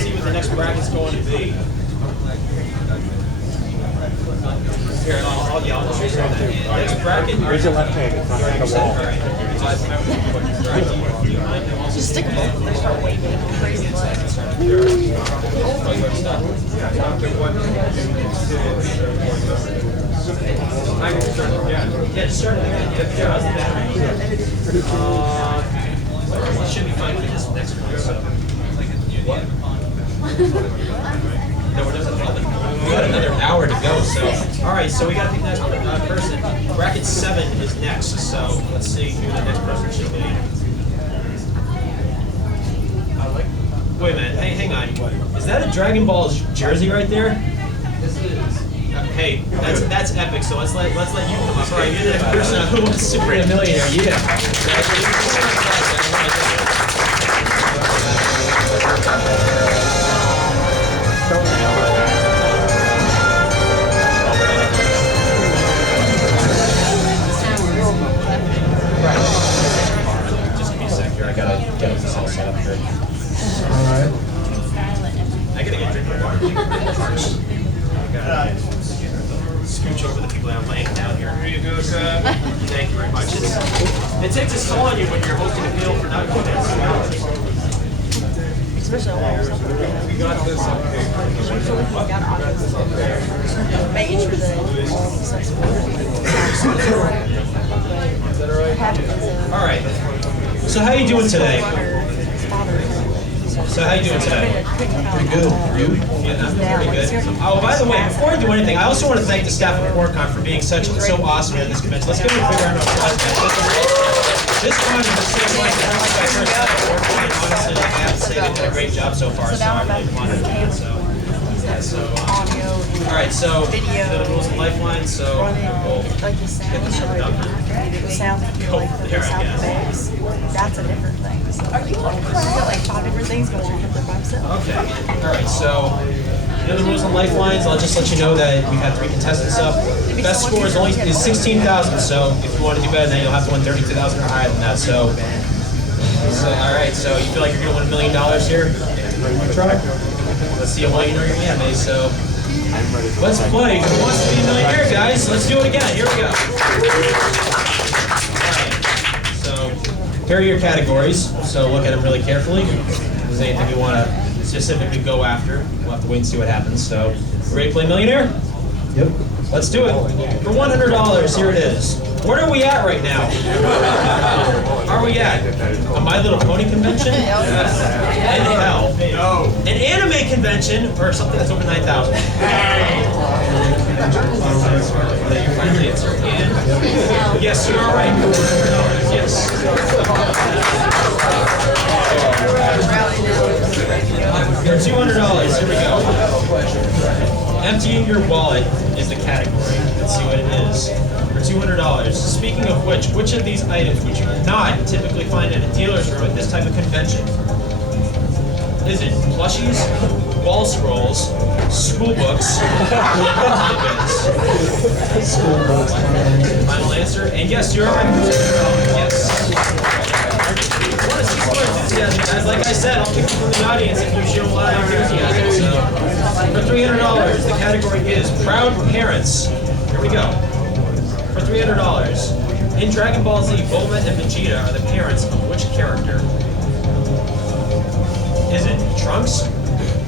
see what the next bracket's going to be. Here, I'll just show you that. Next bracket. Raise your left hand in front of the wall. Just stick them both and they start waving crazy. Yeah, just start again. It should be fine for this next one. So. What? No, we got another hour to go, so. Alright, so we got to pick the next person. Bracket 7 is next, so let's see who the next person should be. Wait a minute, hang on. Is that a Dragon Ball jersey right there? Hey, that's epic, so let's let you come up. Alright, you're the next person who wants to be a millionaire. Yeah. Just give me a sec here. I gotta get this all set up here. Alright. I gotta get a drink of water. I gotta scooch over the people that are laying down here. Here you go, sir. Thank you very much. It takes a toll on you when you're hosting a meal for not going in. Especially when something. We got this okay. Usually we got audience making sure that All right. So how you doing today? So how you doing today? Pretty good. You? Yeah, I'm pretty good. Oh, by the way, before I do anything, I also want to thank the staff at PortCon for being so awesome here at this convention. Let's give them a big round of applause. This one is the same way that my first time at PortCon. Honestly, I have to say they did a great job so far, so I'm really honored to do it. So, all right, so the rules and lifelines. So we'll like the sound, the sound that you like the sound effects. That's a different thing. So are you got like 5 different things going on by themselves? okay. All right, so the other rules and lifelines. I'll just let you know that we have 3 contestants up. Best score is 16,000. So if you want to do better than that, you'll have to win 32,000 or higher than that. So all right. So you feel like you're gonna win $1 million here? Ready to try? Let's see how well you know your anime. So let's play Who Wants to Be a Millionaire, guys? Let's do it again. Here we go. Alright. So here are your categories. So look at them really carefully. If there's anything you want to specifically go after, we'll have to wait and see what happens. So ready to play Millionaire? Yep. Let's do it. For $100, here it is. Where are we at right now? Are we at a My Little Pony convention? In hell. No. An anime convention or something that's over 9,000. Yes, you are right. Yes. For $200, here we go. Emptying your wallet is the category. Let's see what it is. For $200. Speaking of which of these items would you not typically find at a dealer's room at this type of convention? Is it plushies, wall scrolls, school books, School books. Final answer, and yes, you're right. Yes. I want to see some more enthusiasm, guys. Like I said, I'll pick you from the audience if you show a lot of enthusiasm. So, for $300, the category is Proud Parents. Here we go. For $300, in Dragon Ball Z, Bulma and Vegeta are the parents of which character? Is it Trunks,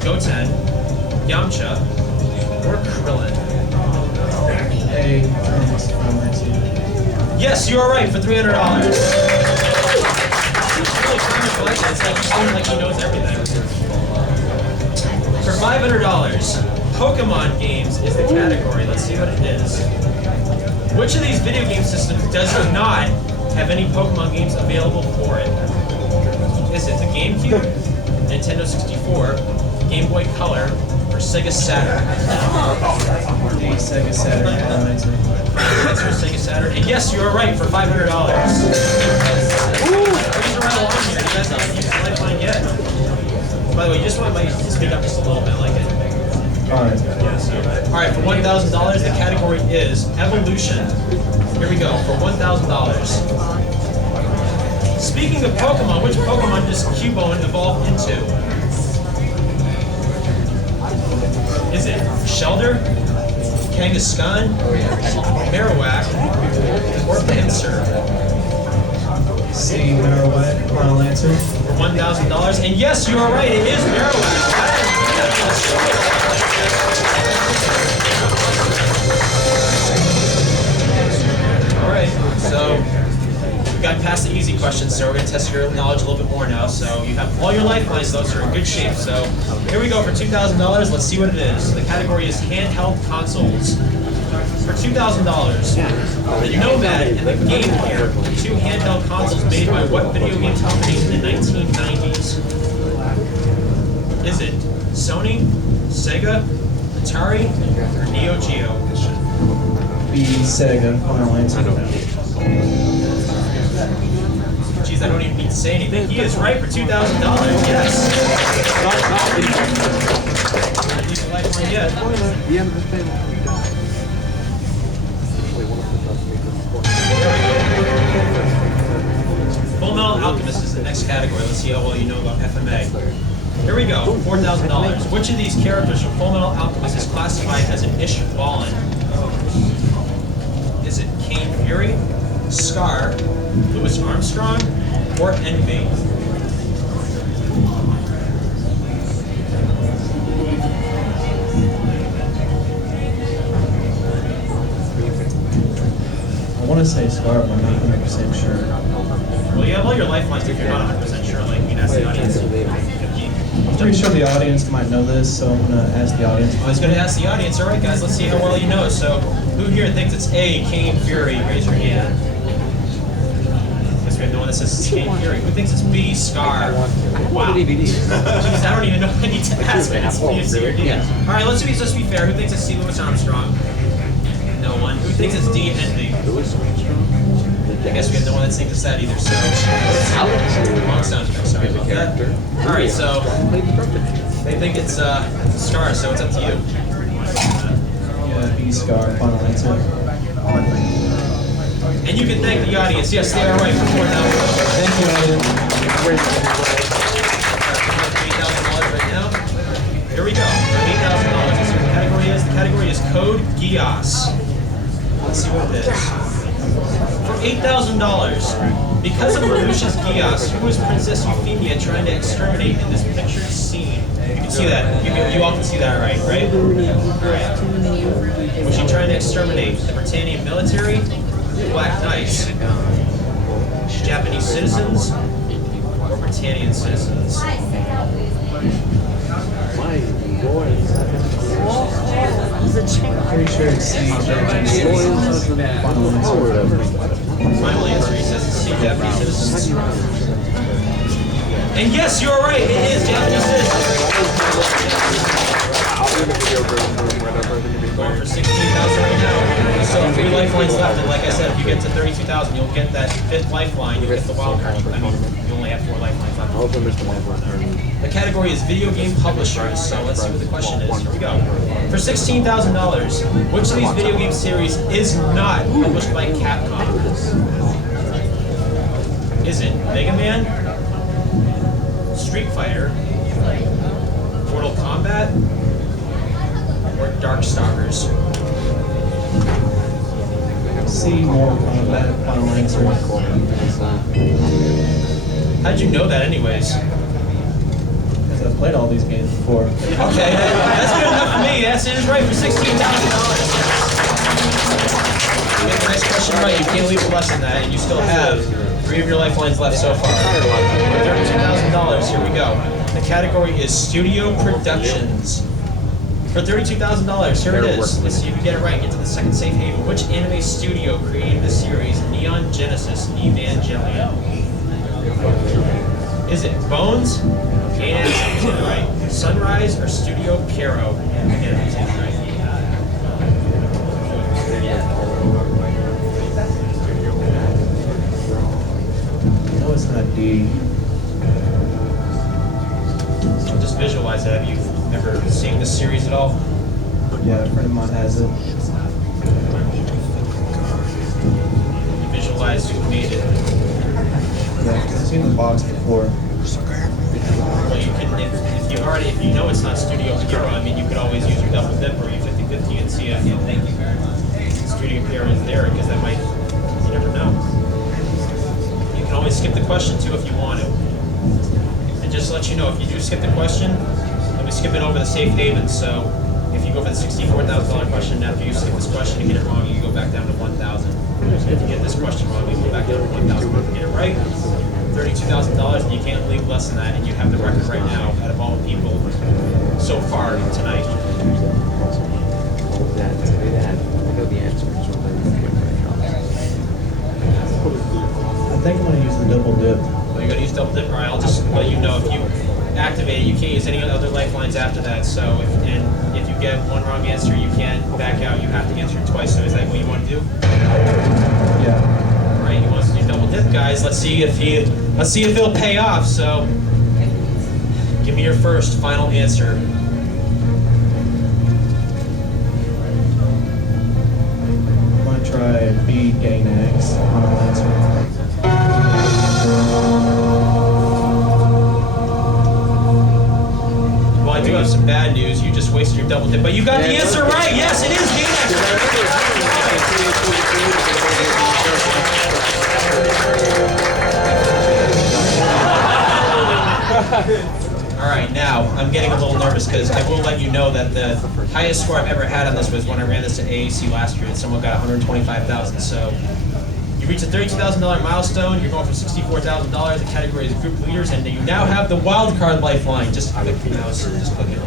Goten, Yamcha, or Krillin? Yes, you are right for $300. It's like he knows everything. For $500, Pokemon games is the category. Let's see what it is. Which of these video game systems does not have any Pokemon games available for it? Is it the GameCube, Nintendo 64, Game Boy Color, or Sega Saturn? Sega Saturn. That's for Sega Saturn. And yes, you are right for $500. These are right along here. You guys haven't used the lifeline yet. By the way, you just want to speak up just a little bit, like it. Alright. Yeah, so, all right, for $1,000, the category is Evolution. Here we go, for $1,000. Speaking of Pokemon, which Pokemon does Cubone evolve into? Millionaire, Kangaskhan, Marowak, or Lancer. C. Marowak, final answer. For $1,000. And yes, you are right, it is Marowak. Alright, so we got past the easy questions, so we're going to test your knowledge a little bit more now. So you have all your lifelines, though, so you're in good shape. So here we go for $2,000. Let's see what it is. The category is handheld consoles. For $2,000, the Nomad and the Game Gear, two handheld consoles made by what video game company in the 1990s? Is it Sony, Sega, Atari, or Neo Geo? B. Sega, final answer. Geez, I don't even need to say anything. He is right for $2,000. Yes. Not using lifeline yet. Full Metal Alchemist is the next category. Let's see how well you know about FMA. Here we go, $4,000. Which of these characters from Full Metal Alchemist is classified as an Ishvalan? Is it Cain Fury, Scar, Louis Armstrong, or Envy? I want to say Scar, but I'm not 100% sure. Well, you have all your lifelines if you're not 100% sure, like you can ask the audience. I'm pretty sure the audience might know this, so I'm going to ask the audience. I was going to ask the audience. All right, guys, let's see how well you know. So, who here thinks it's A, Cain Fury? Raise your hand. Guess we have no one that says it's Cain Fury. Who thinks it's B, Scar? Wow. Jeez, I don't even know if I need to ask if it's B or C or D. All right, let's be fair. Who thinks it's C, Louis Armstrong? No one. Who thinks it's D, Envy? I guess we have no one that thinks it's that either, so... Wrong soundtrack, sorry about that. Alright, so... They think it's Scar, so it's up to you. Yeah, B. Scar, final answer. And you can thank the audience. Yes, they are right for $4,000. Thank you, audience. $8,000 right now. Here we go. $8,000. Let's see what the category is. The category is Code Geass. Let's see what it is. For $8,000, because of Marusha's Geass, who was Princess Euphemia trying to exterminate in this pictured scene? You can see that. You all can see that, right? Right? Alright. Was she trying to exterminate the Britannian military, Black Knights, Japanese citizens, or Britannian citizens? Pretty sure it's C. Japanese citizens. Final answer. Final answer, he says it's C, Japanese citizens. And yes, you're right, it is Japanese citizens. Going for $16,000 right now. So 3 lifelines left, and like I said, if you get to $32,000, you'll get that 5th lifeline, you'll get the wild card. I mean, you only have 4 lifelines left. The category is video game publishers, so let's see what the question is. Here we go. For $16,000, which of these video game series is not published by Capcom? Is it Mega Man, Street Fighter, Mortal Kombat, or Darkstalkers? C. Mortal Kombat, final answer. How'd you know that anyways? Because I've played all these games before. Okay, that's good enough for me. That's it is right for $16,000. You get the next question right, you can't leave it less than that, and you still have 3 of your lifelines left so far. $32,000, here we go. The category is Studio Productions. For $32,000, here it is. Let's see if you get it right. Get to the second safe haven. Which anime studio created the series Neon Genesis Evangelion? Is it Bones? Again, that's right. Sunrise or Studio Pierrot? Again, that's right. No, it's not D. So just visualize that. Have you ever seen this series at all? Yeah, a friend of mine has it. You visualize who made it. Yeah, I've seen the box before. Well, you can, if you know it's not Studio Pierrot, I mean, you could always use your double dip or your 50-50 250 and see a student appearance there, because that might, you never know. You can always skip the question too if you want to. And just to let you know, if you do skip the question, then we skip it over the safe haven. So if you go for the $64,000 question, after you skip this question and get it wrong, you go back down to 1,000. If you get this question wrong, you go back down to 1,000. If you get it right, $32,000, and you can't leave less than that, and you have the record right now out of all the people so far tonight. I think I'm going to use the double dip. Well, you're going to use double dip, right? I'll just let you know if you activate it, you can't use any other lifelines after that. So, if you get one wrong answer, you can't back out. You have to answer it twice. So, is that what you want to do? Yeah. All right, he wants to do double dip, guys. Let's see if it'll pay off. So, give me your first final answer. I'm going to try B, gain X. Final answer. Well, I do have some bad news. You just wasted your double dip, but you got the answer right. Yes, it is gain X. All right, now I'm getting a little nervous because I will let you know that the highest score I've ever had on this was when I ran this to AAC last year, and someone got 125,000. So you reached a $32,000 milestone. You're going for $64,000. The category is group leaders, and you now have the wild card lifeline. Just click the mouse and just click it.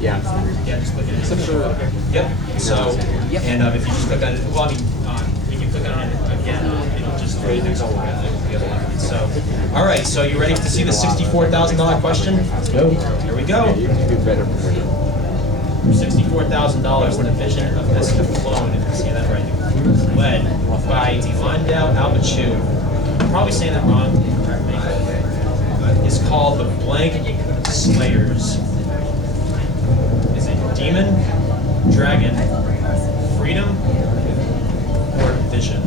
Yeah. Yeah, just click it. Yep. So, and if you just click on it, well, I mean, if you click on it again, it'll just throw you next to the other one. So, all right. So you ready to see the $64,000 question? Let's go. Here we go. For $64,000, the vision of this flown, if you see that right, led by Delandau Albachu. I'm probably saying that wrong, correct me. Is called the Blank Slayers. Is it demon, dragon, freedom, or vision?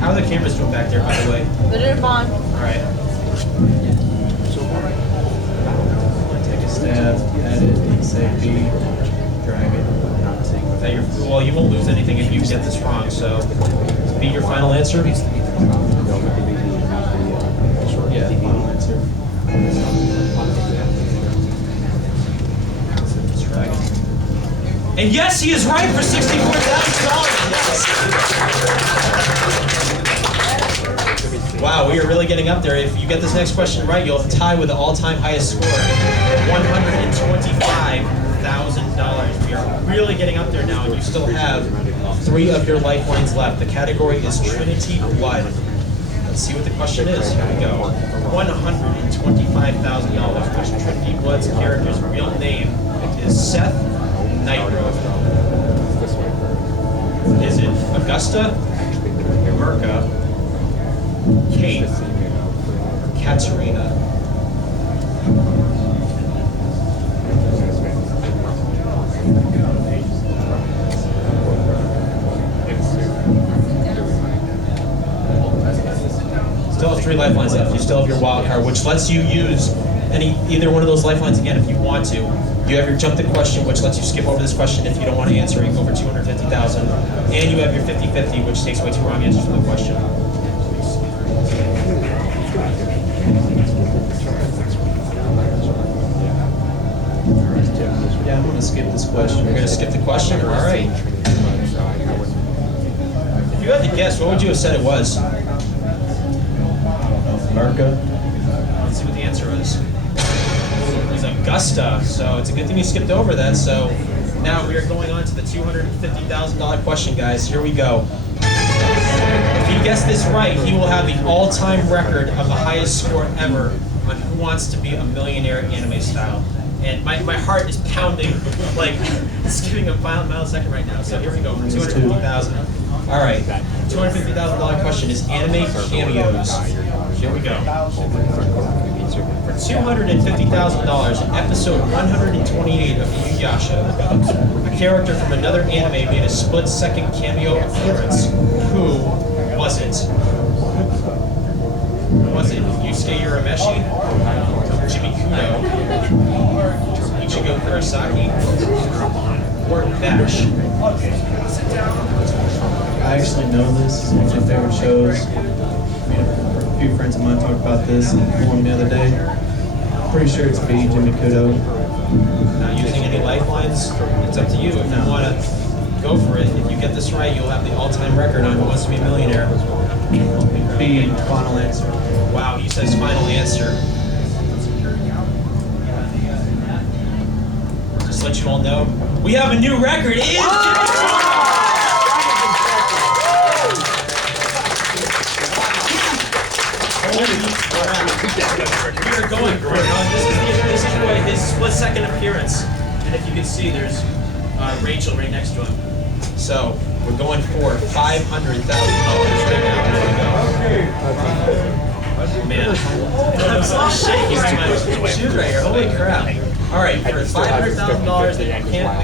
How are the cameras doing back there, by the way? They're doing fine. All right. Take a stab at it and say B, drag it. Well, you won't lose anything if you get this wrong, so be your final answer? Yeah, final answer. And yes, he is right for $64,000. Wow, we are really getting up there. If you get this next question right, you'll tie with the all-time highest score, $125,000. We are really getting up there now, and you still have 3 of your lifelines left. The category is Trinity Blood. Let's see what the question is. Here we go. $125,000. Which Trinity Blood's character's real name is Seth Nightroad? Is it Augusta, Mirka, Kate, or Katerina? Still have 3 lifelines left. You still have your wild card, which lets you use either one of those lifelines again if you want to. You have your jump the question, which lets you skip over this question if you don't want to answer. You go for $250,000, and you have your 50-50, which takes away 2 wrong answers from the question. Yeah, I'm going to skip this question. You're going to skip the question? All right. If you had to guess, what would you have said it was? Mirka. Let's see what the answer is. It was Augusta, so it's a good thing you skipped over that. So now we are going on to the $250,000 question, guys. Here we go. If he gets this right, he will have the all-time record of the highest score ever on Who Wants to Be a Millionaire anime style. And my heart is pounding, like it's giving a millisecond right now. So here we go for $250,000. All right, $250,000 question is anime cameos. Here we go. For For $250,000 in episode 128 of Inuyasha, a character from another anime made a split-second cameo appearance. Who was it? Was it Yusuke Urameshi, Jimmy Kudo, Ichigo Kurosaki, or Bash? I actually know this. It's one of my favorite shows. A few friends of mine talked about this and one the other day. Pretty sure it's B, Jimmy Kudo. Not using any lifelines, it's up to you. If you want to go for it, if you get this right, you'll have the all-time record on Who Wants to Be a Millionaire. B, final answer. Wow, he says final answer. Just to let you all know, we have a new record. It is We are going for it. This is Roy, his split-second appearance. And if you can see, there's Rachel right next to him. So, we're going for $500,000 right now. There we go. Man, I'm so shaky with my shoes right here. Holy crap. Alright, for $500,000, the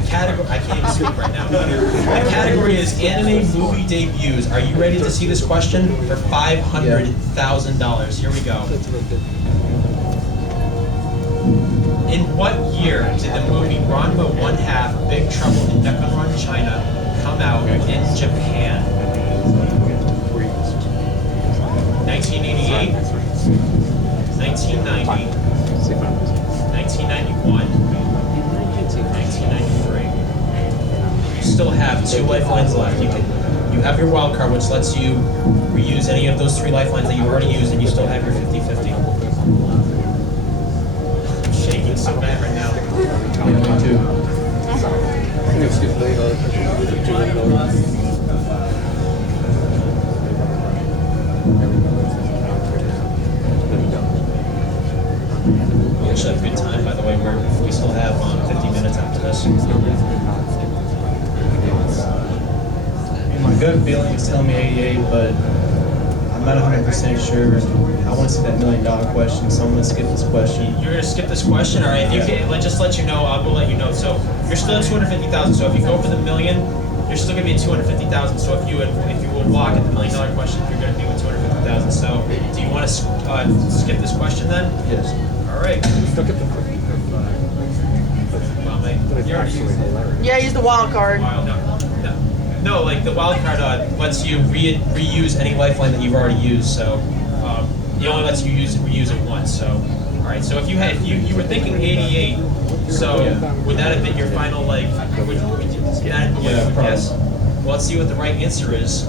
category, I can't even speak right now. The category is anime movie debuts. Are you ready to see this question? For $500,000. Here we go. In what year did the movie Ranma 1/2 Big Trouble in Nekoron, China come out in Japan? 1988, 1990, 1991, 1993. You still have 2 lifelines left. You have your wild card, which lets you reuse any of those 3 lifelines that you've already used, and you still have your 50-50. I'm shaking so bad right now. Yeah, me too. We actually have a good time, by the way. We still have 50 minutes after this. My gut feeling is telling me 88, but I'm not 100% sure. I want to see that $1 million question, so I'm going to skip this question. You're going to skip this question? All right, if you can, just let you know, I will let you know. So you're still at 250,000. So if you go for the million, you're still going to be at 250,000. So if you will walk at the $1 million question, you're going to be with 250,000. So do you want to skip this question then? Yes. All right. Yeah, use the wild card. No, like the wild card lets you reuse any lifeline that you've already used. So it only lets you reuse it once. So all right. So if you were thinking 88, so would that have been your final like? Would that probably. Yes. Well, let's see what the right answer is.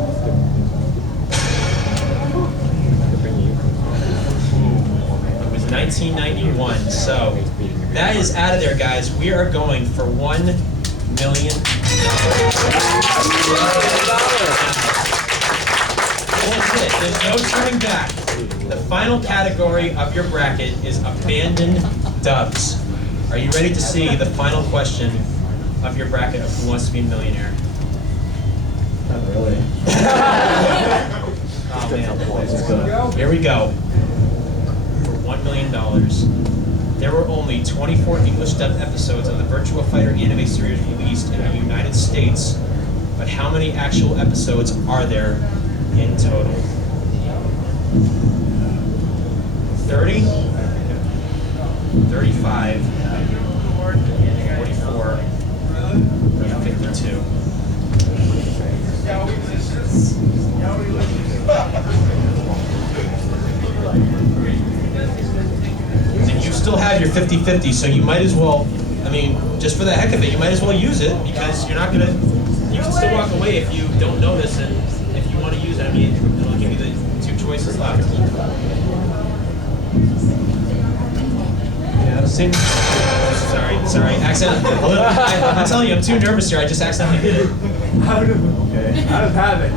It was 1991. So that is out of there, guys. We are going for $1 million. That's it. There's no turning back. The final category of your bracket is abandoned dubs. Are you ready to see the final question of your bracket of Who Wants to Be a Millionaire? Not really. Oh man. Here we go. For $1 million. There were only 24 English dubbed episodes of the Virtua Fighter anime series released in the United States, but how many actual episodes are there in total? 30, 35, 44, or 52. And you still have your 50-50, so you might as well, I mean, just for the heck of it, you might as well use it, because you're not gonna, you can still walk away if you don't know this, and if you want to use it, I mean, it'll give you the 2 choices left. Yeah, I've seen. Sorry, accidentally. I'm telling you, I'm too nervous here, I just accidentally did it. Okay. Out of habit.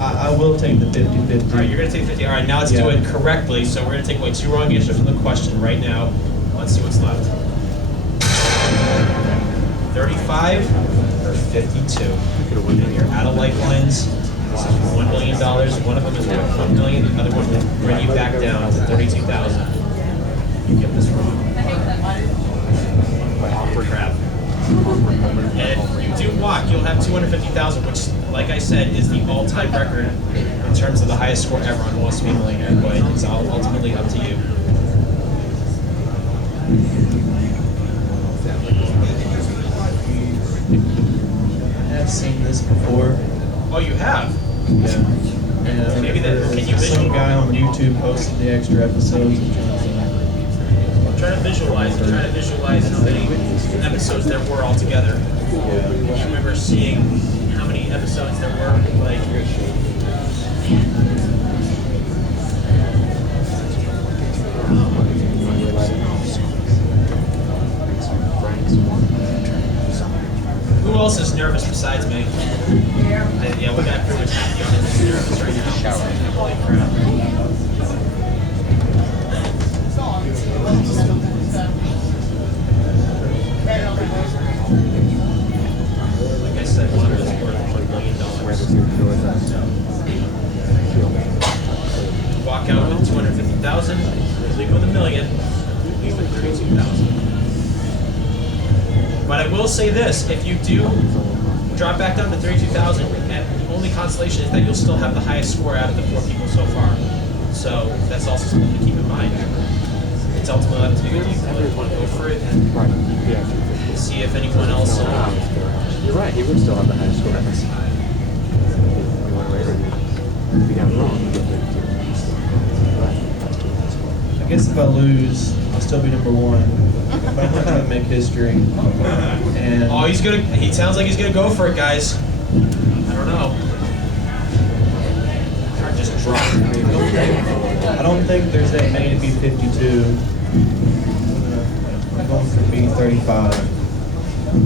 I will take the 50-50. Alright, you're gonna take 50. Alright, now let's do it correctly. So we're gonna take away 2 wrong answers from the question right now. Let's see what's left. 35 or 52. And you're out of lifelines. This is $1 million. One of them is worth $1 million. The other one will bring you back down to 32,000. You get this wrong. Crap. And if you do walk, you'll have 250,000, which, like I said, is the all-time record in terms of the highest score ever on Who Wants to Be a Millionaire. But it's all ultimately up to you. I've seen this before. Oh, you have? Yeah. And Maybe that. Can you some visualize? guy on YouTube posted the extra episodes. I'm trying to visualize. I'm trying to visualize how many episodes there were altogether. I remember seeing how many episodes there were. Like. Who else is nervous besides me? Yeah, we got pretty much half the audience is nervous right now. Holy crap. Like I said, one is worth $1 million. Walk out with 250,000, leave with $1 million, leave with 32,000. But I will say this, if you do drop back down to 32,000, and the only consolation is that you'll still have the highest score out of the 4 people so far. So that's also something to keep in mind. It's ultimately up to you. You want to go for it and see if anyone else... You're right, he would still have the highest score. If you got it wrong, you get 32. I guess if I lose, I'll still be number one. But I'm not trying to make history. And Oh, he's gonna... He sounds like he's gonna go for it, guys. I don't know. Or just drop. I don't think there's that many to be 52. I'm going for B35.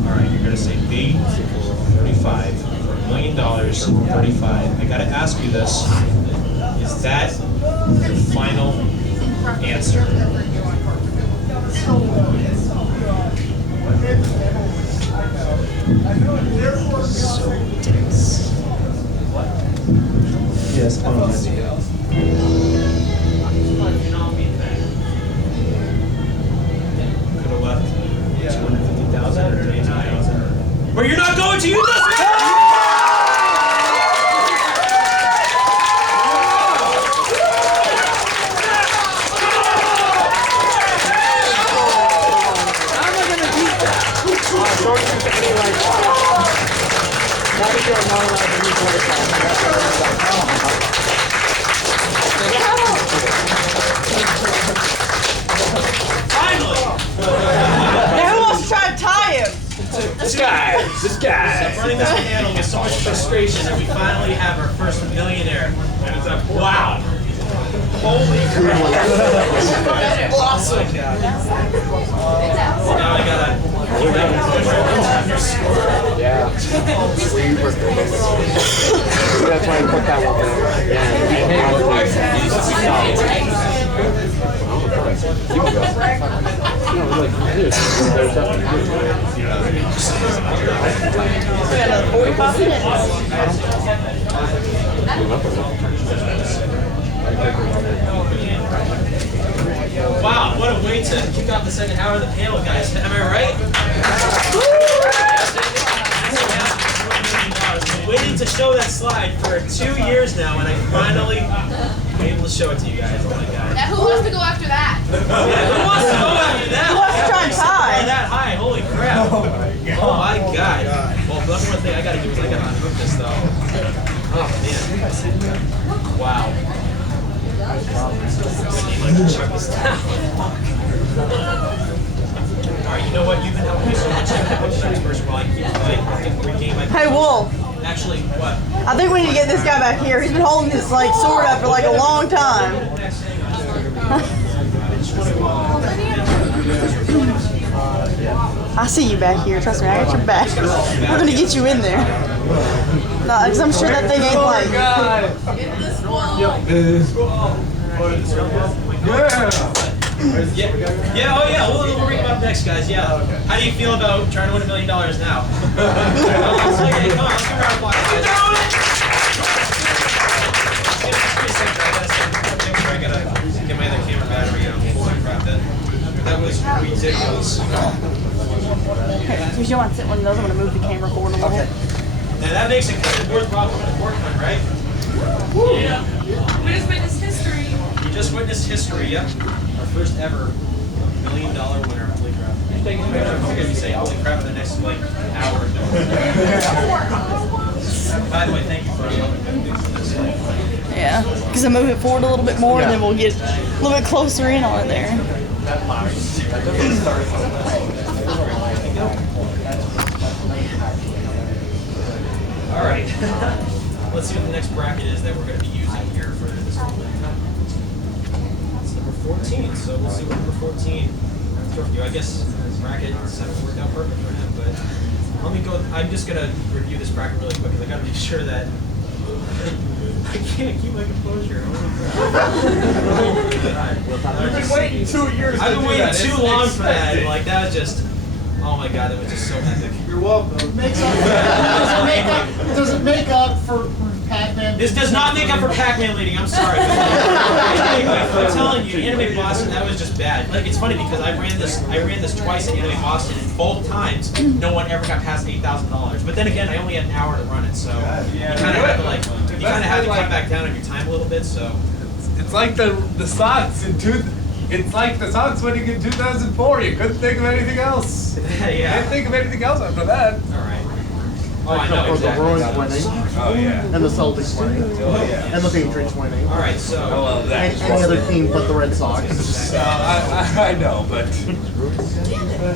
Alright, you're gonna say B, 35. For $1 million, 35. I gotta ask you this. Is that your final answer? Yes, fine. Could have left 250,000 or 32,000. But you're not going to use this! Finally! Now who wants to try to tie him? This guy. Running this panel with so much frustration that we finally have our first millionaire. Wow! Holy crap! Awesome! Now I gotta keep that your score. Yeah. We were that's why I put that one there. Yeah. You can go. No, look, dude, there's nothing to do. We got another 45 minutes. Wow, what a way to kick off the second hour of the panel, guys. Am I right? I've been waiting to show that slide for 2 years now, and I finally am able to show it to you guys. Oh my god. Now who wants to go after that? Yeah, who wants to go after that? Who wants to try and tie? That high, holy crap. Oh my god. Well, that's one thing I gotta do is I gotta unhook this though. Oh man. Wow. Check this down. Alright, you know what? You've been helping me so much. First of all, I can regain my... Hey, Wolf. Actually, what? I think we need to get this guy back here. He's been holding this like sword up for like a long time. I see you back here. Trust me, I got your back. We're gonna get you in there. No, because I'm sure that thing ain't like. Yeah, oh yeah, we'll bring him up next, guys, yeah. How do you feel about trying to win $1 million now? Come on, let's give a round of applause, guys. I gotta get my other camera battery, holy crap, that. one of those. I'm gonna move the camera forward a little. Okay. Now that makes it kind of worthwhile coming to PortCon, right? Yeah. We just witnessed history. You just witnessed history, yep. Our first ever $1 million winner. Holy crap. I'm going to say holy crap in the next like hour. By the way, thank you for helping me do this. Yeah, because I move it forward a little bit more, and then we'll get a little bit closer in on it there. All right. Let's see what the next bracket is that we're going to be using here for this one. It's number 14, so we'll see what number 14 throws you. I guess this bracket haven't worked out perfect for him, but let me go. I'm just going to review this bracket really quick because I got to make sure that I can't keep my composure. I've been waiting 2 years. I've been waiting too long for that. Like that was just. Oh my god, that was just so epic. You're welcome. Does it make up for Pac-Man? This does not make up for Pac-Man leading, I'm sorry. I'm telling you, Anime Boston, that was just bad. Like, it's funny because I ran this twice at Anime Boston, and both times, no one ever got past $8,000. But then again, I only had an hour to run it, so you kind of had to cut back down on your time a little bit, so. It's like the Sox It's like the Sox winning in 2004. You couldn't think of anything else. Yeah. Can't think of anything else after that. All right. Oh, I know Or the exactly. Bruins winning, Oh yeah. and the Celtics winning, and the Patriots winning. All right, so. Well, And that. any other team but the Red Sox. I know, but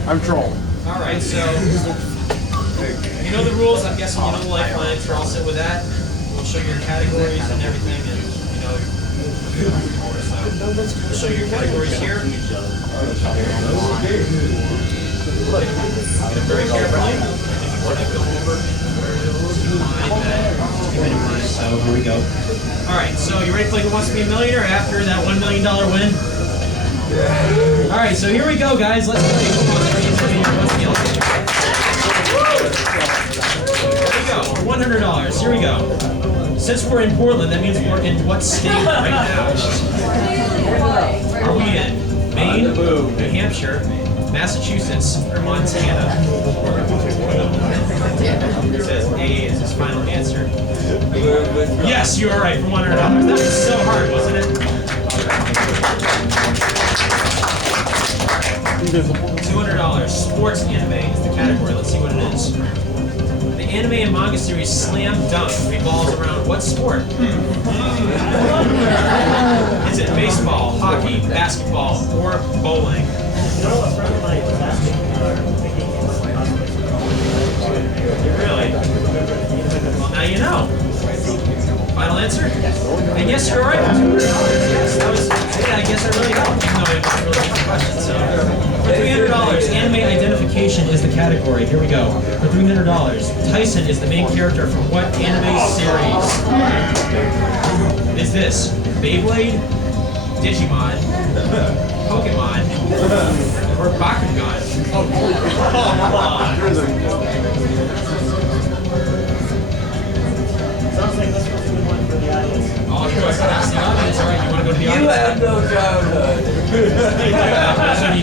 I'm trolling. All right, so. You know the rules. I'm guessing you know the lifelines. We're all set with that. We'll show you your categories and everything, and you know. We'll show you your categories here. Get them very carefully. We're going to go over. Keep it in mind. So here we go. All right. So you ready to play Who Wants to Be a Millionaire after that $1 million win? All right. So here we go, guys. Let's play Who Wants to Be a Millionaire. Here we go. $100. Here we go. Since we're in Portland, that means we're in what state right now? Are we in Maine, New Hampshire, Massachusetts, or Montana? It says A is his final answer. Yes, you are right for $100. That was so hard, wasn't it? $200. Sports anime is the category. Let's see what it is. The anime and manga series Slam Dunk revolves around what sport? Is it baseball, hockey, basketball, or bowling? Really? Well, now you know. Final answer? And yes, you're right. Yes, that was. Yeah, I guess I really helped. Even though I didn't really get the question. So, for $300, anime identification is the category. Here we go. For $300, Tyson is the main character from what anime series? Is this Beyblade, Digimon, Pokemon, or Bakugan? Sounds like this was the one for the audience. Oh, you want to ask the audience? All right, you want to go to the audience? You have no childhood.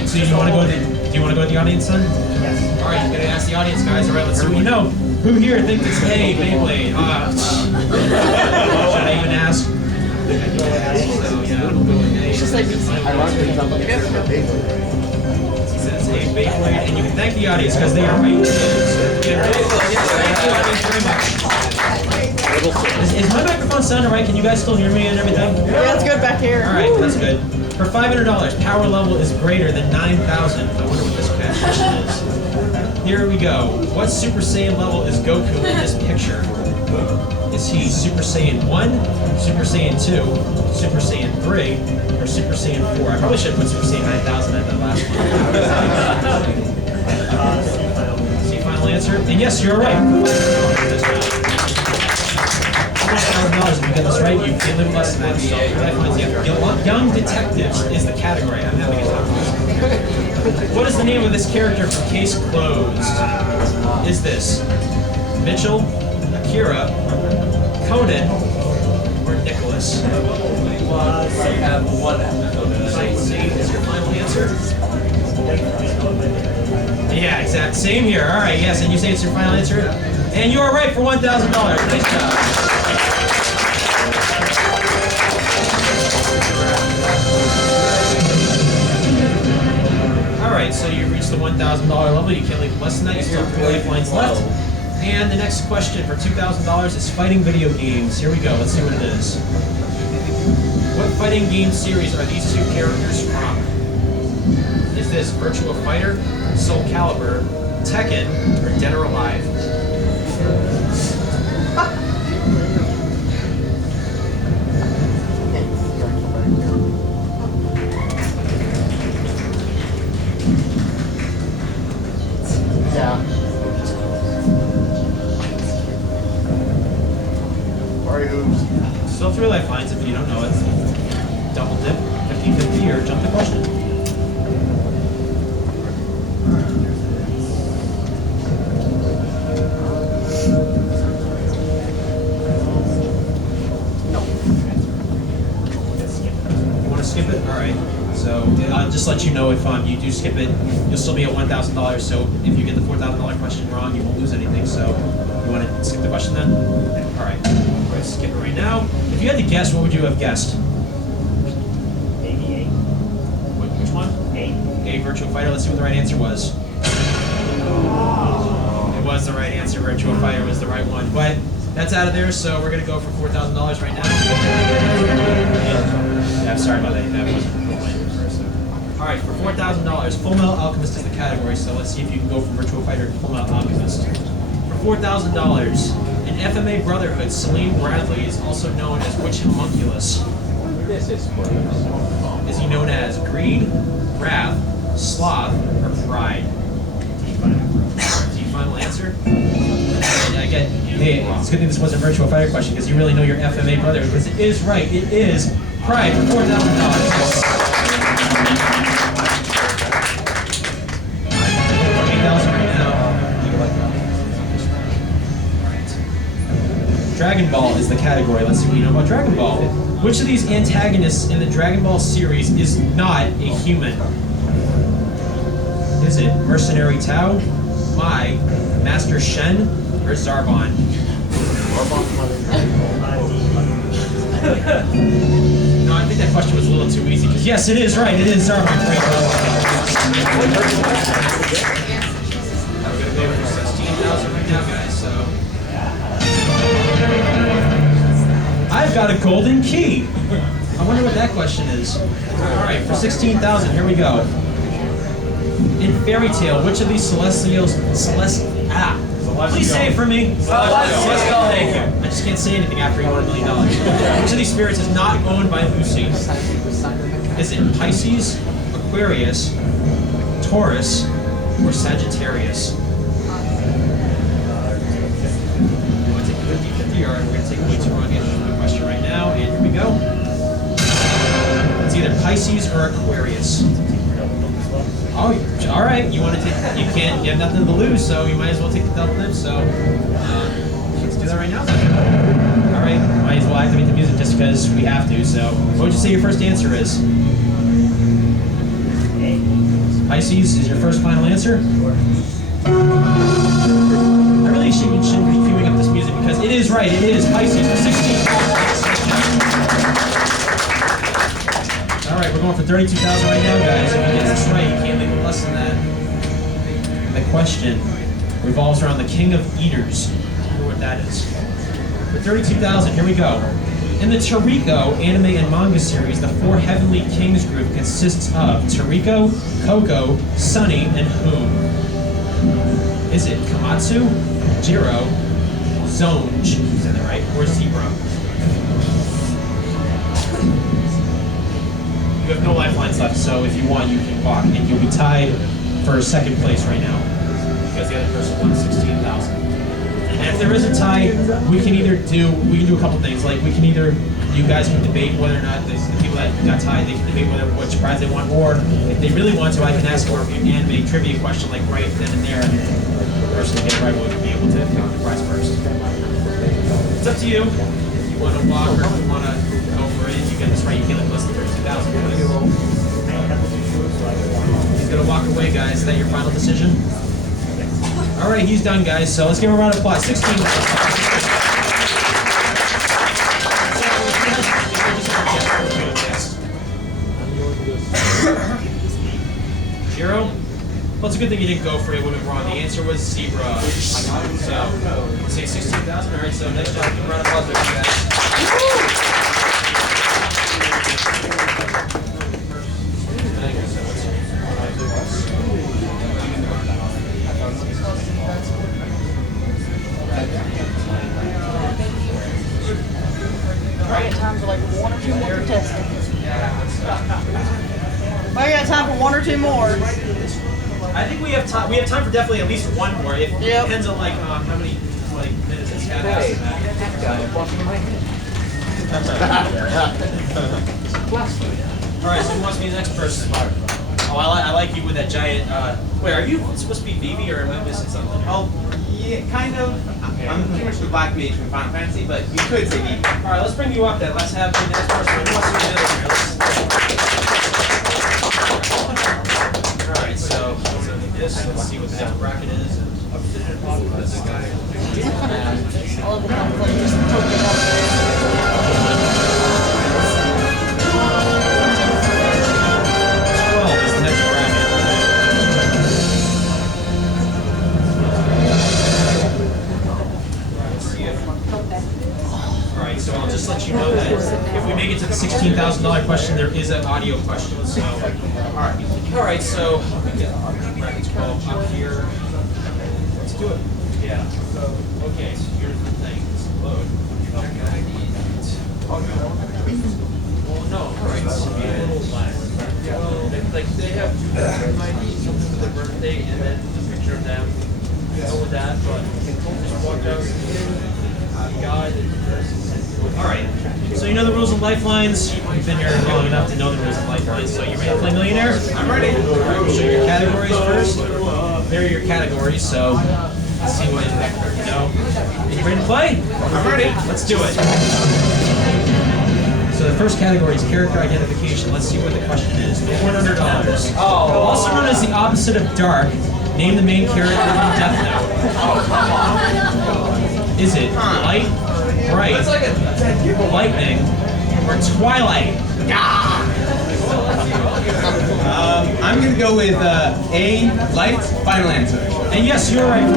So you want to go? Do you want to go to the audience, then? Yes. All right, you gotta ask the audience, guys. All right, let's see what you know. Who here thinks it's A, Beyblade? Should I even ask? So, yeah, we'll go with A. It's just like He says A, Beyblade, and you can thank the audience because they are right. Yes, thank you, audience, very much. Is my microphone sounding right? Can you guys still hear me and everything? Yeah, it's good back here. All right, that's good. For $500, power level is greater than 9,000. I wonder what this question is. Here we go. What Super Saiyan level is Goku in this picture? Is he Super Saiyan 1, Super Saiyan 2, Super Saiyan 3, or Super Saiyan 4? I probably should have put Super Saiyan 9,000 at that last one. See final answer? And yes, you're right. $1,000 if you get this right, you can live less than that. So Young Detectives is the category. I'm having a tough one. What is the name of this character from Case Closed? Is this Mitchell, Akira, Conan, or Nicholas? I have one episode. Site C is your final answer. Yeah, exact. Same here. All right, yes, and you say it's your final answer? And you are right for $1,000. Nice job. All right, so you've reached the $1,000 level. You can't leave less than that. You still have 3 lifelines left. And the next question for $2,000 is fighting video games. Here we go. Let's see what it is. What fighting game series are these 2 characters from? Is this Virtua Fighter, Soul Calibur, Tekken, or Dead or Alive? Yeah. Sorry, who's? Still 3 lifelines if you don't know it. Double dip, 50-50, or jump the question. You want to skip it? All right. So I'll just let you know if you do skip it, you'll still be at $1,000. So if you get the $4,000 question wrong, you won't lose anything. So you want to skip the question then? All right. We're going to skip it right now. If you had to guess, what would you have guessed? Maybe 8. Which one? 8. A Virtua Fighter. Let's see what the right answer was. It was the right answer. Virtua Fighter was the right one. But that's out of there, so we're going to go for $4,000 right now. Yeah, I'm sorry about that. That wasn't my answer first. So. All right, for $4,000, Full Metal Alchemist is the category, so let's see if you can go from Virtua Fighter to Full Metal Alchemist. For $4,000, in FMA Brotherhood, Salim Bradley is also known as which homunculus? Is he known as Greed, Wrath, Sloth, or Pride? Final answer? And again, hey, it's a good thing this wasn't a Virtua Fighter question because you really know your FMA brother because it is right. It is Pride for $4,000. $8,000 right now. Alright. Dragon Ball is the category. Let's see what you know about Dragon Ball. Which of these antagonists in the Dragon Ball series is not a human? Is it Mercenary Tao, Mai, Master Shen, or Zarbon? No, I think that question was a little too easy, because yes, it is right, it is Zarbon. Great. We're going to go for 16,000 right now, guys, so. I've got a golden key. I wonder what that question is. Alright, for 16,000, here we go. In Fairy Tale, which of these celestials, please say it for me. Celestial. Thank you. I just can't say anything after you won $1 million. Which of these spirits is not owned by Lucy? Is it Pisces, Aquarius, Taurus, or Sagittarius? You want to take 50-50? All right, we're going to take way too long answers to the question right now, and here we go. It's either Pisces or Aquarius. Oh, all right. You want to take? You can't. You have nothing to lose, so you might as well take the double dip. So let's do that right now. Then. All right. Might as well activate the music just because we have to. So, what would you say your first answer is? Pisces is your first final answer. I really shouldn't be queuing up this music because it is right. It is Pisces for 16. All right, we're going for 32,000 right now, guys. If you get this right, you can't leave it less than that. The question revolves around the King of Eaters. I wonder what that is. For 32,000, here we go. In the Toriko anime and manga series, the 4 Heavenly Kings group consists of Toriko, Koko, Sunny, and whom? Is it Kamatsu, Jiro, Zonj, is that right, or Zebra? You have no lifelines left, so if you want, you can walk, and you'll be tied for second place right now because the other person won 16,000. And if there is a tie, we can do a couple things. Like you guys can debate whether or not the people that got tied, they can debate which prize they want, or if they really want to, I can ask for an anime trivia question like right then and there, and the person to get it right will be able to pick the prize first. It's up to you. If you want to walk or if you want to go for it, if you get this right, you can live less than 32,000. He's gonna walk away, guys. Is that your final decision? All right, he's done, guys. So let's give him a round of applause. 16. Zero? Well, it's a good thing you didn't go for it. It would have been wrong. The answer was zebra. So, let's say 16,000. All right, so next job, give a round of applause, guys. Thank you so much. I got time for like one or two more testing. I got time for one or two more. I think we have time. We have time for definitely at least one more. It Yep. depends on like how many like minutes this cat has. All right, so who wants to be the next person? Oh, I like you with that giant. Wait, are you supposed to be Vivi or am I missing something? Oh, yeah, kind of. I'm pretty much the black mage from Final Fantasy, but you could say me. All right, let's bring you up then. Let's have the next person. Who wants to be the All right, so this. Let's see what the next bracket is. All of the conflict just poking up. 12 is the next bracket. All right, so I'll just let you know that if we make it to the $16,000 question, there is an audio question. So, all right, so we get bracket 12 up here. Let's do it. Yeah. So, okay. So here's the thing. Let's load. Well, no. All right. So be a little less. Like they have two IDs for their birthday and then a picture of them. Go with that, but just walk out the guy that's All right. So you know the rules of lifelines. You've been here long enough to know the rules of lifelines. So you ready to play Millionaire? I'm ready. All right, we'll show you your categories first. There are your categories. So let's see what you know. Are you ready to play? I'm ready. Let's do it. So the first category is character identification. Let's see what the question is. $100. Also known as the opposite of dark, name the main character from Death Note. Is it light, bright, lightning, or twilight? I'm gonna go with A, light, final answer. And yes, you're right.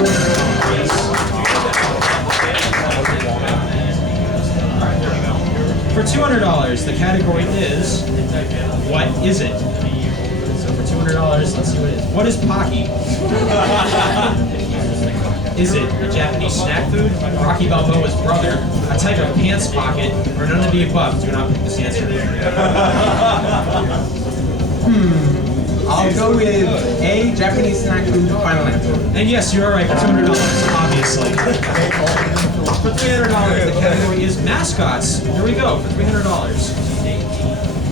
For $200, the category is what is it? So for $200, let's see what it is. What is Pocky? Is it a Japanese snack food, Rocky Balboa's brother, a type of pants pocket, or none of the above? Do not pick this answer. I'll go with A, Japanese snack food, final answer. And yes, you're right for $200, obviously. For $300, the category is mascots. Here we go, for $300.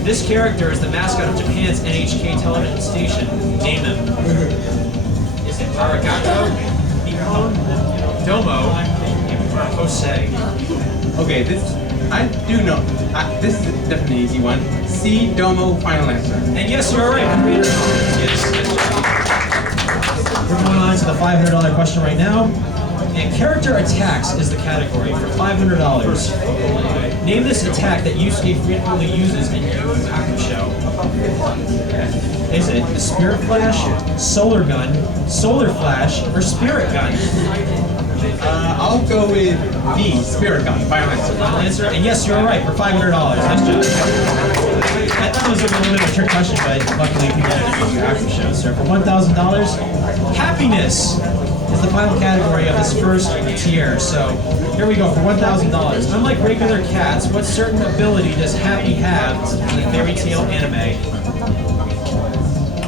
This character is the mascot of Japan's NHK television station. Name him. Is it Arigato, Nikon, Domo, or Jose? Okay, I do know. This is definitely an easy one. C, Domo, final answer. And yes, you're right for $300. Yes. We're going on to the $500 question right now. And character attacks is the category for $500. Name this attack that Yusuke frequently uses in Yu Yu Hakusho. Is it the Spirit Flash, Solar Gun, Solar Flash, or Spirit Gun? I'll go with D, Spirit Gun, final answer. Final answer? And yes, you're right for $500. Nice job. I thought it was a little bit of a trick question, but luckily you got it in Yu Yu Hakusho. So for $1,000, happiness is the final category of this first tier. So here we go for $1,000. Unlike regular cats, what certain ability does Happy have in the fairy tale anime?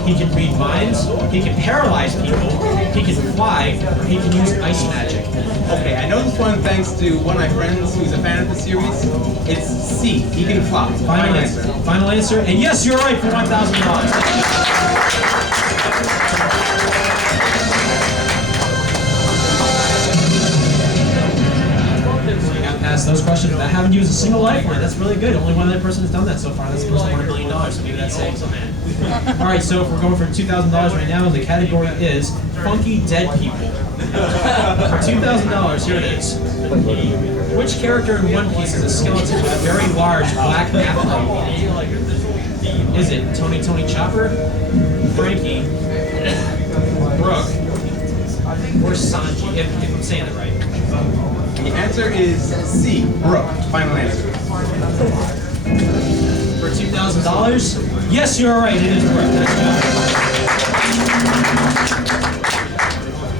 He can read minds, he can paralyze people, he can fly, or he can use ice magic. Okay, I know this one thanks to one of my friends who's a fan of the series. It's C, he can fly. Final answer. Final answer. And yes, you're right for $1,000. ask those questions without having to use a single lifeline. That's really good. Only one other person has done that so far. That's the person who won $1 billion, so maybe that saves a man. All right, so if we're going for $2,000 right now, and the category is funky dead people. For $2,000, here it is. Which character in One Piece is a skeleton with a very large black afro? Is it Tony Chopper, Frankie, Brooke, or Sanji? If I'm saying it right. The answer is C, Brooke. Final answer. For $2,000? Yes, you're right. It is Brooke. Nice job.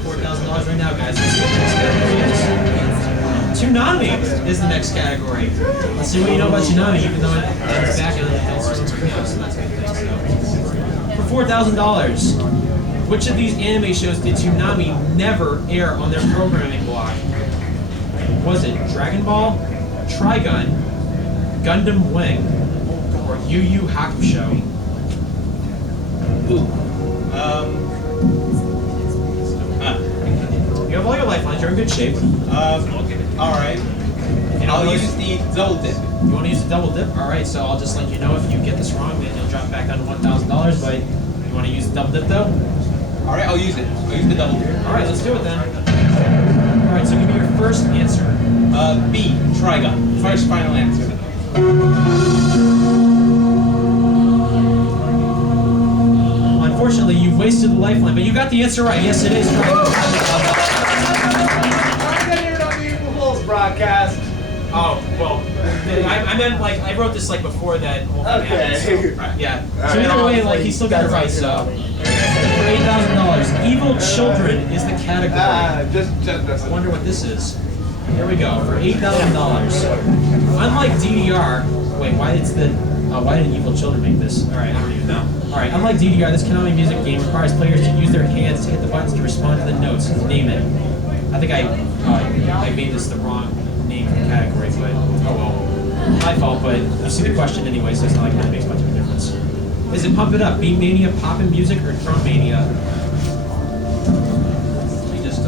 $4,000 right now, guys. Let's see what the next category is. Tsunami is the next category. Let's see what you know about Tsunami, even though it's back in the so that's a good thing. So, for $4,000, which of these anime shows did Tsunami never air on their programming block? Was it Dragon Ball, Trigun, Gundam Wing, or Yu Yu Hakusho? You have all your lifelines. You're in good shape. All right. I'll use the double dip. You want to use the double dip? All right. So I'll just let you know if you get this wrong, then you'll drop back down to $1,000. But you want to use the double dip though? All right, I'll use it. I'll use the double dip. All right, let's do it then. All right. So give me your first answer. B, Trigun. First final answer. Unfortunately, you've wasted the lifeline, but you got the answer right. Yes, it is. Broadcast. Oh, well, I meant like, I wrote this like before that whole thing happened. So, yeah. So either way, like, he still got it right, so. For $8,000, Evil Children is the category. I wonder what this is. Here we go, for $8,000. Unlike DDR, wait, why did Evil Children make this? Alright, I don't even know. Alright, unlike DDR, this Konami music game requires players to use their hands to hit the buttons to respond to the notes. Name it. I think I made this the wrong name for the category, but oh well. My fault, but you see the question anyway, so it's not like that makes much of a difference. Is it Pump It Up, Beat Mania, Poppin' Music, or Drum Mania? Let me just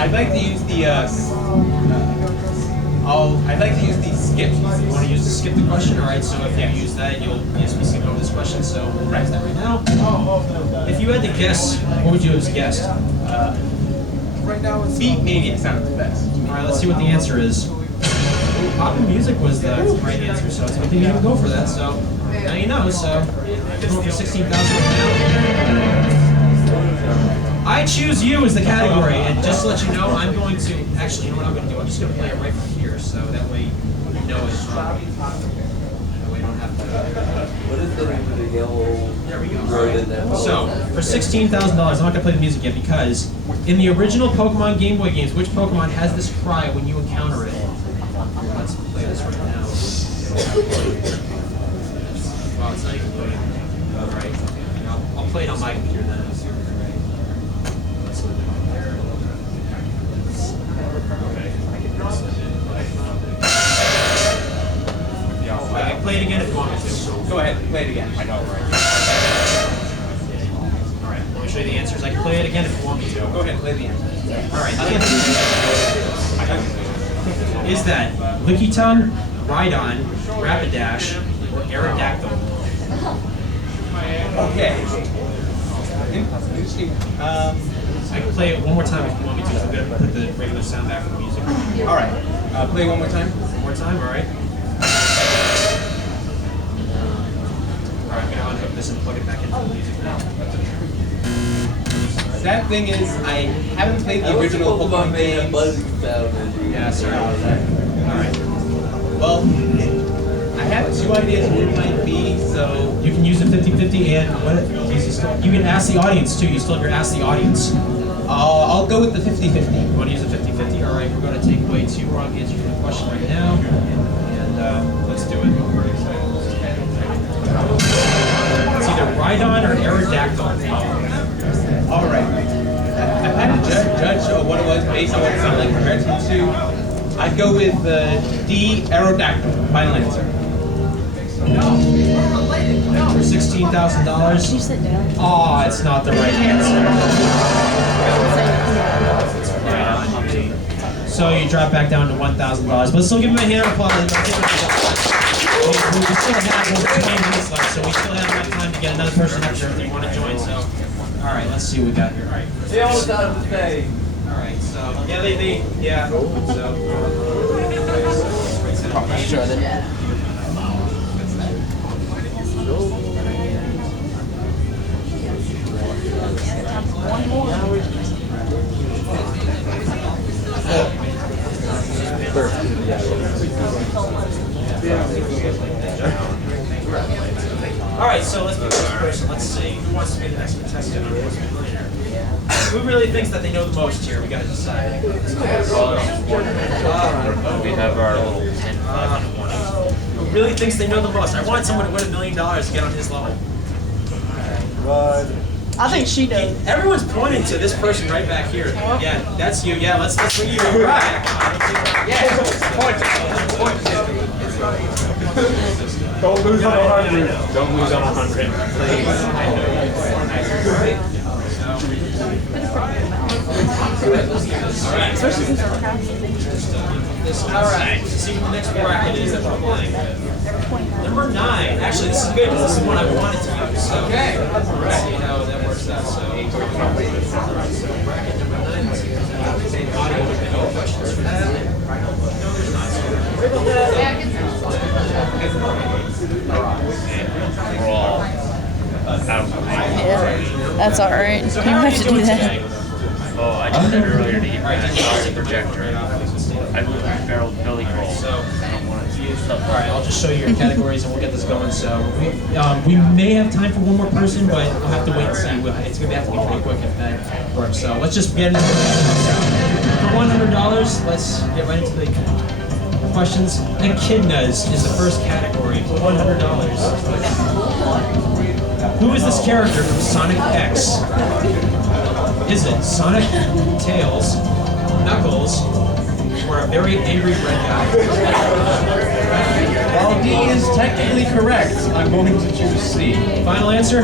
I'd like to use the I'd like to use the skip. You want to use the skip the question? Alright, so if you use that, you'll be skipping over this question, so we'll practice that right now. If you had to guess, what would you have guessed? Beat Mania sounds the best. Alright, let's see what the answer is. Poppin' Music was the right answer, so it's a good thing you didn't go for that, so now you know, so going for $16,000 now. I choose you as the category, and just to let you know, I'm going to, actually, you know what I'm going to do? I'm just going to play it right from here, so that way you know it's wrong. That way you don't have to... What is the name of the yellow? There we go. Road in that? So, for $16,000, I'm not going to play the music yet because in the original Pokemon Game Boy games, which Pokemon has this cry when you encounter it? Let's play this right now. Wow, it's not even loading. Alright. I'll play it on my computer then. I can play it again if you want me to. Go ahead, play it again. I know, right? Alright, let me show you the answers. I can play it again if you want me to. Go ahead, play the answer. Alright, is that Lickitung, Rhydon, Rapidash, or Aerodactyl? Okay. Interesting. I can play it one more time if you want me to. I'm going to put the regular sound back for the music. All right. Play one more time. One more time, alright. Alright, I'm going to unhook this and plug it back into the music now. Sad thing is, I haven't played the original Pokemon game. Yeah, sorry about that. Alright. Well, I have two ideas what it might be, so... You can use the 50-50 and you can ask the audience too. You still have your ask the audience. I'll go with the 50-50. You want to use the 50-50? Alright, we're going to take away two wrong answers from the question right now. And let's do it. It's either Rhydon or Aerodactyl. Alright. I've had to judge what it was based on what it sounded like compared to the two. I'd go with D, Aerodactyl. Final answer. For $16,000. Can you sit down? Aw, it's not the right answer. So you drop back down to $1,000. But still give him a hand of applause. We still have over 20 minutes left, so we still have enough time to get another person up here if they want to join. So, all right, let's see what we got here. All right. They almost out of the day. All right. So yeah. So. One more. All right, so let's pick this person. Let's see who wants to be the next contestant on Who Wants to Be a Millionaire. Who really thinks that they know the most here? We got to decide. We have our little 10, 5 in the morning. Who really thinks they know the most? I want someone to win $1 million to get on his level. I think she does. Everyone's pointing to this person right back here. Yeah, that's you. Yeah, let's bring you back. Don't lose on 100. Don't lose on 100. Especially since we're All right. See what the next bracket is that we're playing. Number 9. Actually, this is good because this is one I wanted to use. So okay. Let's see how that works out. So bracket number 9. Audio with no questions for that. No, there's not. So riddle that. We're all Yeah, that's all right. You have to do that. Oh, I did that earlier to get my projector. I moved my barrel Billy Roll. So, all right, I'll just show you your categories and we'll get this going. So, we may have time for one more person, but we'll have to wait and see. It's going to have to be pretty quick if that works. So, let's just get into it. For $100, let's get right into the questions. Echidnas is the first category for $100. Who is this character from Sonic X? Is it Sonic, Tails, Knuckles, or a very angry red guy? While D is technically correct, I'm going to choose C. Final answer?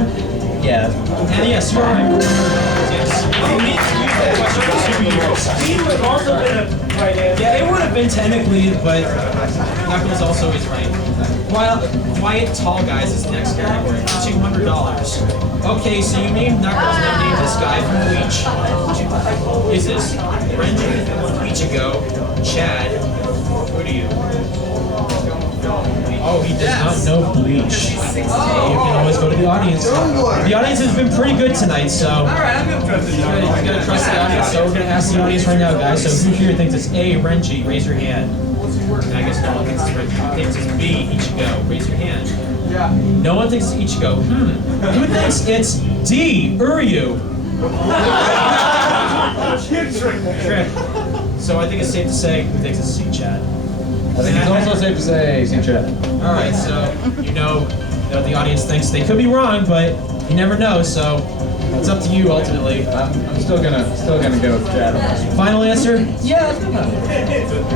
Yeah. And yes, you are right. Yes. You need to use that question for 2 years. D would have also been a right answer. Yeah, it would have been technically, but Knuckles also is right. Quiet Tall Guys is the next category for $200. Okay, so you named Knuckles, now name this guy from Bleach. Is this Renji, Ichigo, Chad? Who do you? Oh, he does not know Bleach. You can always go to the audience. The audience has been pretty good tonight, so. Alright, I'm going to trust the You're gonna trust the audience, so we're gonna ask the audience right now, guys. So who here thinks it's A, Renji? Raise your hand. And I guess no one thinks it's Renji. Who thinks it's B, Ichigo? Raise your hand. No one thinks it's Ichigo. Who thinks it's D, Uryu? Trick. So I think it's safe to say who thinks it's C, Chad. I think it's also safe to say C, Chad. All right, so you know what the audience thinks. They could be wrong, but you never know. So it's up to you ultimately. I'm still gonna go with Chad on this one. Final answer? Yeah.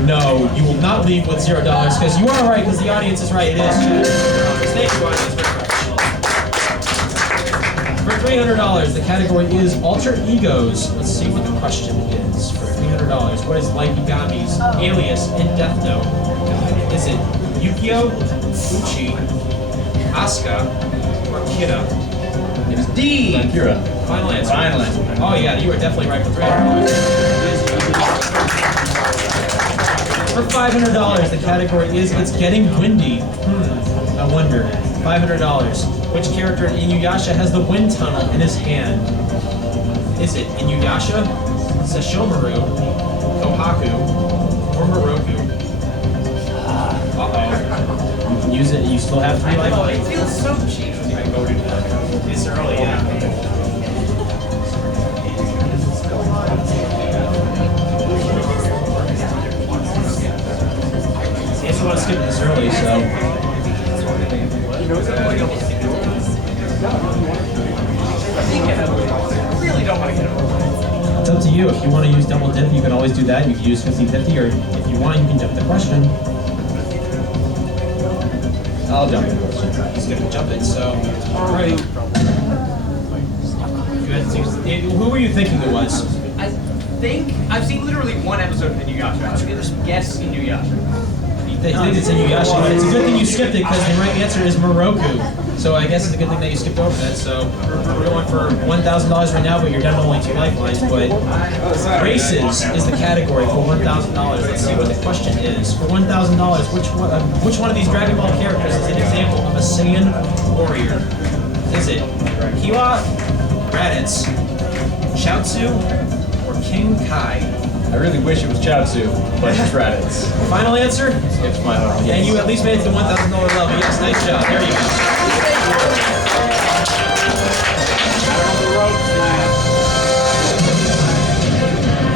No, you will not leave with $0 because you are right because the audience is right. It is Chad. Thank you, audience, very much. For $300, the category is alter egos. Let's see what the question is for $300. What is Light Yagami's alias in Death Note? Is it Yukio, Uchi, Asuka, or Kira? It is D. Kira. Final answer. Final answer. Oh yeah, you are definitely right for $300. For $500, the category is It's Getting Windy. I wonder. $500. Which character in Inuyasha has the wind tunnel in his hand? Is it Inuyasha, Sesshomaru, Kohaku, or Moroku? Uh-oh. You can use it, you still have 3 life points. It feels so cheap. I voted for it. It's early, yeah. He doesn't want to skip this early, so. Really don't want to get it. It's up to you. If you want to use double dip, you can always do that. You can use 50-50, or if you want, you can dip the question. I'll jump in. He's going to jump it, so. Alright. Who were you thinking it was? think I've seen literally one episode of Inuyasha. I'm gonna guess Inuyasha. They think it's Inuyasha, but it's a good thing you skipped it because the right answer is Moroku. So I guess it's a good thing that you skipped over that. So we're going for $1,000 right now, but you're down to only 2 lifelines. But races is the category for $1,000. Let's see what the question is. For $1,000, which one of these Dragon Ball characters is an example of a Saiyan warrior? Is it Kiwa, Raditz, Chaozu, or King Kai? I really wish it was Chaozu, but it's Raditz. Final answer? It's my own. Yeah, you at least made it to the $1,000 level. Yes, nice job. There you go.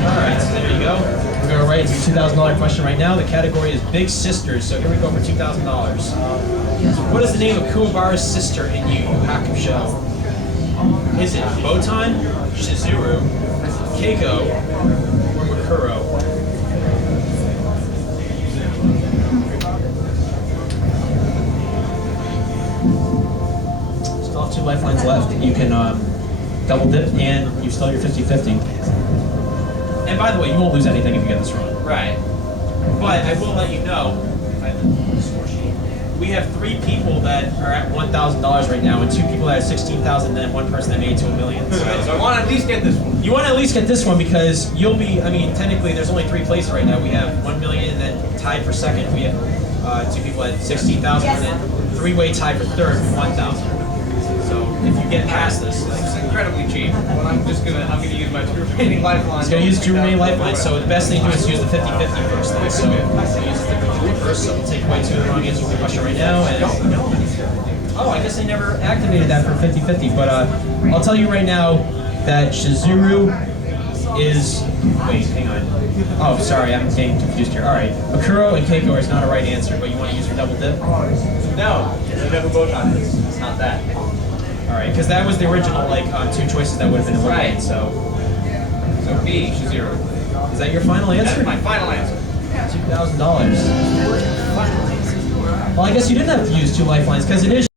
Alright, so there you go. We're going to right into the $2,000 question right now. The category is Big Sisters, so here we go for $2,000. What is the name of Kuwabara's sister in Yu Yu Hakusho? Is it Botan, Shizuru, Keiko, or Makuro? Still have 2 lifelines left. You can double dip and you still have your 50-50. And by the way, you won't lose anything if you get this wrong. Right. But I will let you know, we have 3 people that are at $1,000 right now, and 2 people that are 16,000, and then 1 person that made it to $1 million. So I want to at least get this one. You want to at least get this one because you'll be, I mean, technically there's only 3 places right now. We have 1 million, and then tied for second, we have 2 people at 16,000, and then 3-way tie for third with 1,000. So if you get past this, It's incredibly cheap. Well, I'm gonna use my 2 remaining lifelines. he's going to use 2 remaining lifelines, so the best thing to do is use the 50-50 first. Then. So use the 50-50 first, so we'll take away 2 of the wrong answers for the question right now. And oh, I guess they never activated that for 50-50, but I'll tell you right now that Shizuru is, wait, hang on. Oh, sorry, I'm getting confused here. All right, Makuro and Keiko is not a right answer, but you want to use your double dip? No, I know who Botan is. It's not that. All right, because that was the original, like, 2 choices that would have been eliminated, Right. so. So B, Shizuru. Is that your final answer? That's my final answer. $2,000. Well, I guess you didn't have to use 2 lifelines, because it is